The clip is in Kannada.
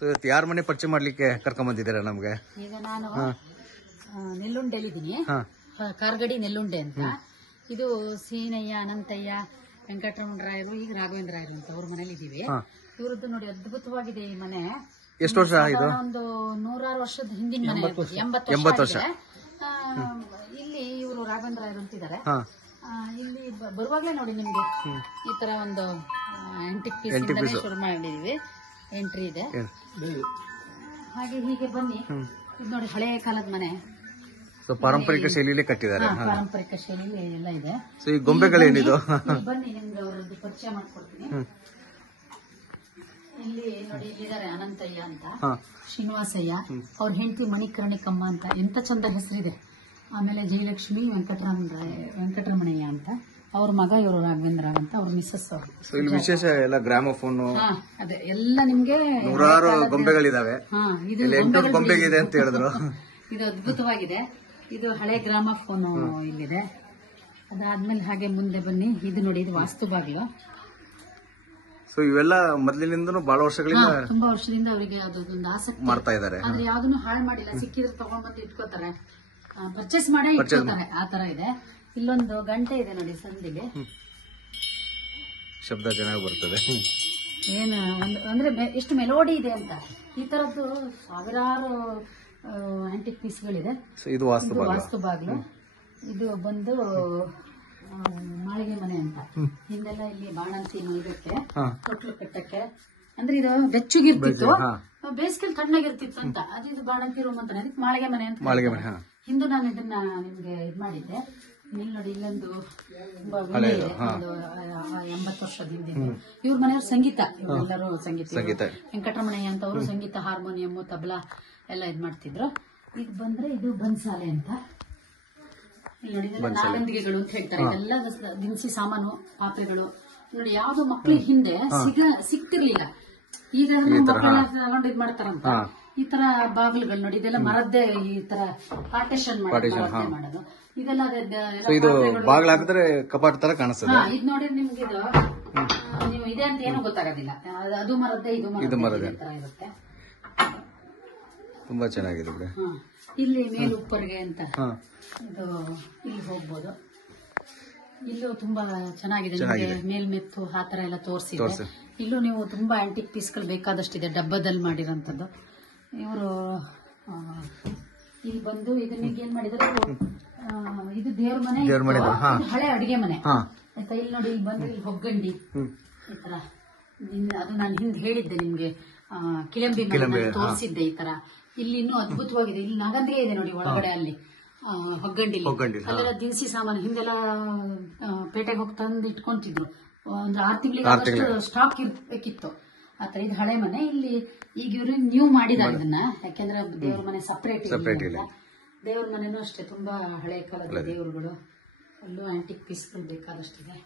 ಸೊ ಇವತ್ತು ಯಾರ ಮನೆ ಪರಿಚಯ ಮಾಡ್ಲಿಕ್ಕೆ ಕರ್ಕೊಂಡ್ ಬಂದಿದ್ದೀರಾ ನಮ್ಗೆ? ಈಗ ನಾನು ನೆಲ್ಲುಂಡೆಲಿದ್ದೀನಿ, ಕಾರ್ಗಡಿ ನೆಲ್ಲುಂಡೆ ಅಂತ. ಇದು ಸೀನಯ್ಯ, ಅನಂತಯ್ಯ, ವೆಂಕಟರಮಣರಾಯರು, ಈಗ ರಾಘವೇಂದ್ರ ರಾಯರು ಅಂತ ಅವ್ರ ಮನೇಲಿ ಇದೀವಿ. ಇವ್ರದ್ದು ನೋಡಿ ಅದ್ಭುತವಾಗಿದೆ ಈ ಮನೆ. ಎಷ್ಟು ವರ್ಷ ಇದು? ಒಂದು 100 ವರ್ಷದ ಹಿಂದಿನ ಮನೆ, 80 ವರ್ಷ. ಇಲ್ಲಿ ಇವರು ರಾಘವೇಂದ್ರ ರಾಯರು ಅಂತಿದ್ದಾರೆ. ಇಲ್ಲಿ ಬರುವಾಗ್ಲೇ ನೋಡಿ ನಿಮ್ಗೆ ಈ ತರ ಒಂದು ಆಂಟಿಕ್ ಪೀಸ್ ಶುರು ಮಾಡಿದೀವಿ. ಎಂಟ್ರಿ ಇದೆ. ಹಾಗೆ ಹೀಗೆ ಬನ್ನಿ. ಇದು ನೋಡಿ ಹಳೆ ಕಾಲದ ಮನೆ, ಪಾರಂಪರಿಕ ಶೈಲಿಯಲ್ಲಿ ಕಟ್ಟಿದ್ದಾರೆ. ಪಾರಂಪರಿಕ ಶೈಲಿಯಲ್ಲಿ ಎಲ್ಲ ಇದೆ. ಸೊ ಈ ಗೊಂಬೆಗಳೇನಿದು? ಬನ್ನಿ ನಿಮ್ಗೆ ಅವರದ್ದು ಪರಿಚಯ ಮಾಡ್ಕೊಡ್ತೀನಿ. ಇಲ್ಲಿ ನೋಡಿ ಇಲ್ಲಿದ್ದಾರೆ ಅನಂತಯ್ಯ ಅಂತ, ಶ್ರೀನಿವಾಸಯ್ಯ, ಅವ್ರ ಹೆಂಡತಿ ಮಣಿಕರ್ಣಿಕಮ್ಮ ಅಂತ, ಎಂತ ಚಂದ ಹೆಸರಿದೆ. ಆಮೇಲೆ ಜಯಲಕ್ಷ್ಮಿ, ವೆಂಕಟರಮಣಯ್ಯ ಅಂತ ಅವ್ರ ಮಗ, ಇವರು ರಾಘವೇಂದ್ರ ಅಂತ ಅವ್ರ ಮಿಸ್ಸಸ್ ಅವರು. ಇಲ್ಲಿ ವಿಶೇಷ ಎಲ್ಲ ಗ್ರಾಮೋಫೋನ್, ಅದೇ ಎಲ್ಲ ನಿಮ್ಗೆ ನೂರಾರು ಗೊಂಬೆಗಳಿದಾವೆ. ಗೊಂಬೆಗಿದೆ ಅಂತ ಹೇಳಿದ್ರು. ಇದು ಅದ್ಭುತವಾಗಿದೆ. ಇದು ಹಳೆ ಗ್ರಾಮೋಫೋನ್ ಇಲ್ಲಿದೆ. ಅದಾದ್ಮೇಲೆ ಹಾಗೆ ಮುಂದೆ ಬನ್ನಿ. ಇದು ನೋಡಿ, ಇದು ವಾಸ್ತು ಬಾಗಿಲು. ಸೊ ಇವೆಲ್ಲ ಮೊದಲಿನಿಂದನೂ ಬಹಳ ವರ್ಷಗಳಿಂದ, ತುಂಬಾ ವರ್ಷದಿಂದ ಅವರಿಗೆ ಅದೊಂದು ಆಸಕ್ತಿ ಮಾಡ್ತಾ ಇದ್ದಾರೆ. ಆದ್ರೆ ಯಾವ್ದನ್ನು ಹಾಳು ಮಾಡಿಲ್ಲ. ಸಿಕ್ಕಿದ್ರೆ ತಗೊಂಡ್ ಬಂದು ಇಟ್ಕೋತಾರೆ, ಪರ್ಚೇಸ್ ಮಾಡೇ ಇಟ್ಕೋತಾರೆ. ಆ ತರ ಇದೆ. ಇಲ್ಲೊಂದು ಗಂಟೆ ಇದೆ ನೋಡಿ ಸಂದಿಗೆ, ಶಬ್ದ ಚೆನ್ನಾಗಿ ಬರ್ತದೆ. ಏನು ಅಂದ್ರೆ ಎಷ್ಟು ಮೆಲೋಡಿ ಇದೆ ಅಂತ. ಈ ತರದ್ದು ಸಾವಿರಾರು ಆಂಟಿಕ್ ಪೀಸ್ಗಳಿದೆ. ಇದು ವಾಸ್ತು ಬಾಗಿಲು. ಇದು ಬಂದು ಮಾಳಿಗೆ ಮನೆ ಅಂತ. ಹಿಂದೆಲ್ಲ ಇಲ್ಲಿ ಬಾಣಂತಿ ಮಲ್ಗಕ್ಕೆ, ತೊಟ್ಲು ಕಟ್ಟಕ್ಕೆ, ಅಂದ್ರೆ ಇದು ಬೆಚ್ಚಗಿರ್ತಿತ್ತು, ಬೇಸಿಗೆಲ್ ತಣ್ಣಗಿರ್ತಿತ್ತು ಅಂತ. ಇದು ಬಾಣಂತಿ ರೂಮ್ ಅಂತಾನೆ, ಅದಕ್ಕೆ ಮಾಳಿಗೆ ಮನೆ ಅಂತ. ಹಿಂದೆ ನಾನು ಇದನ್ನ ನಿಮ್ಗೆ ಇದ್ ಮಾಡಿದ್ದೆ. ಇಲ್ಲಿ ನೋಡಿ, ಇಲ್ಲೊಂದು ತುಂಬಾ ಮನೆ ಇದೆ, ಒಂದು 80 ವರ್ಷದ ಹಿಂದೆ. ಇವ್ರ ಮನೆಯವ್ರು ಸಂಗೀತ, ಇವರೆಲ್ಲರೂ ಸಂಗೀತ. ವೆಂಕಟರಮಣಯ್ಯ ಅಂತ ಅವರು ಸಂಗೀತ, ಹಾರ್ಮೋನಿಯಂ, ತಬಲಾ ಎಲ್ಲ ಇದ್ ಮಾಡ್ತಿದ್ರು. ಇದು ಬಂದ್ರೆ ಇದು ಬನ್ಸಾಲೆ ಅಂತ. ಇಲ್ಲಿ ನೋಡಿ, ಇದೆಲ್ಲ ನಾಗಂದಿಗೆಗಳು ಅಂತ ಹೇಳ್ತಾರೆ. ಇದೆಲ್ಲ ದಿನಸಿ ಸಾಮಾನು, ಪಾತ್ರೆಗಳು ನೋಡಿ. ಯಾವ್ದು ಮಕ್ಳಿಗೆ ಹಿಂದೆ ಸಿಕ್ತಿರ್ಲಿಲ್ಲ, ಈಗ ತಗೊಂಡು ಇದ್ ಮಾಡ್ತಾರಂತ. ಈ ತರ ಬಾಗಿಲುಗಳು ನೋಡಿ, ಇದೆಲ್ಲ ಮರದ್ದೇ, ಈ ತರ ಪಾರ್ಟಿಷನ್ ಮಾಡೋದು. ಇದೆಲ್ಲ ಬಾಗಿಲು ಹಾಕಿದ್ರೆ ಕಪಾಟ್ ತರ ಕಾಣಿಸ್ತದೆ. ಇದು ನೋಡಿ ನಿಮ್ಗೆ, ಇದು ನೀವು ಇದೆ ಅಂತ ಏನು ಗೊತ್ತಾಗೋದಿಲ್ಲ. ಅದು ಮರದ್ದೇ, ಇದು ಮರದ್ದೇ ತರ ಇರುತ್ತೆ. ತುಂಬಾ ಚೆನ್ನಾಗಿದೆ. ಇಲ್ಲಿ ಮೇಲುಪ್ಪರಿಗೆ ಅಂತ, ಇದು ಇಲ್ಲಿ ಹೋಗ್ಬೋದು. ಇಲ್ಲೂ ತುಂಬಾ ಚೆನ್ನಾಗಿದೆ. ನಿಮಗೆ ಮೇಲ್ಮೆತ್ತು ಆ ತರ ಎಲ್ಲ ತೋರಿಸಿದೆ. ಇಲ್ಲೂ ನೀವು ತುಂಬಾ ಆಂಟಿಕ್ ಪೀಸ್ಗಳು ಬೇಕಾದಷ್ಟಿದೆ, ಡಬ್ಬದಲ್ಲಿ ಮಾಡಿರೋಂಥದ್ದು. ಇವರು ಇಲ್ಲಿ ಬಂದು ಇದನ್ನ ಏನ್ ಮಾಡಿದಾರೆ, ಇದು ದೇವ್ರ ಮನೆ, ಹಳೆ ಅಡಿಗೆ ಮನೆ ಆಯ್ತಾ. ಇಲ್ಲಿ ನೋಡಿ, ಇಲ್ಲಿ ಬಂದು ಇಲ್ಲಿ ಹೊಗ್ಗಂಡಿ ಈ ತರ. ಅದು ನಾನು ಹಿಂದೆ ಹೇಳಿದ್ದೆ ನಿಮ್ಗೆ, ಕಿಳಂಬಿ ತೋರಿಸಿದ್ದೆ ಈ ತರ. ಇಲ್ಲಿ ಇನ್ನೂ ಅದ್ಭುತವಾಗಿದೆ. ಇಲ್ಲಿ ನಾಗಂದಿಗೆ ಇದೆ ನೋಡಿ ಒಳಗಡೆ, ಅಲ್ಲಿ ಹೊಗ್ಗಂಡಿ. ಅಲ್ಲೆಲ್ಲ ದಿನಸಿ ಸಾಮಾನು ಹಿಂದೆಲ್ಲ ಪೇಟೆಗೆ ಹೋಗಿ ತಂದು ಇಟ್ಕೊಂತಿದ್ರು. ಒಂದು 6 ತಿಂಗಳಿಗೆ ಸ್ಟಾಕ್ ಇರ್ಬೇಕಿತ್ತು. ಆತರ ಇದು ಹಳೆ ಮನೆ. ಇಲ್ಲಿ ಈಗ ಇವರು ನ್ಯೂ ಮಾಡಿದ್ದಾರೆ ಇದನ್ನ, ಯಾಕೆಂದ್ರೆ ದೇವ್ರ ಮನೆ ಸಪರೇಟ್ ಇಲ್ಲ. ದೇವ್ರ ಮನೆನೂ ಅಷ್ಟೇ ತುಂಬಾ ಹಳೆ ಕಾಲದ ದೇವರುಗಳು. ಅಲ್ಲೂ ಆಂಟಿಕ್ ಪೀಸ್ಗಳು ಬೇಕಾದಷ್ಟಿದೆ.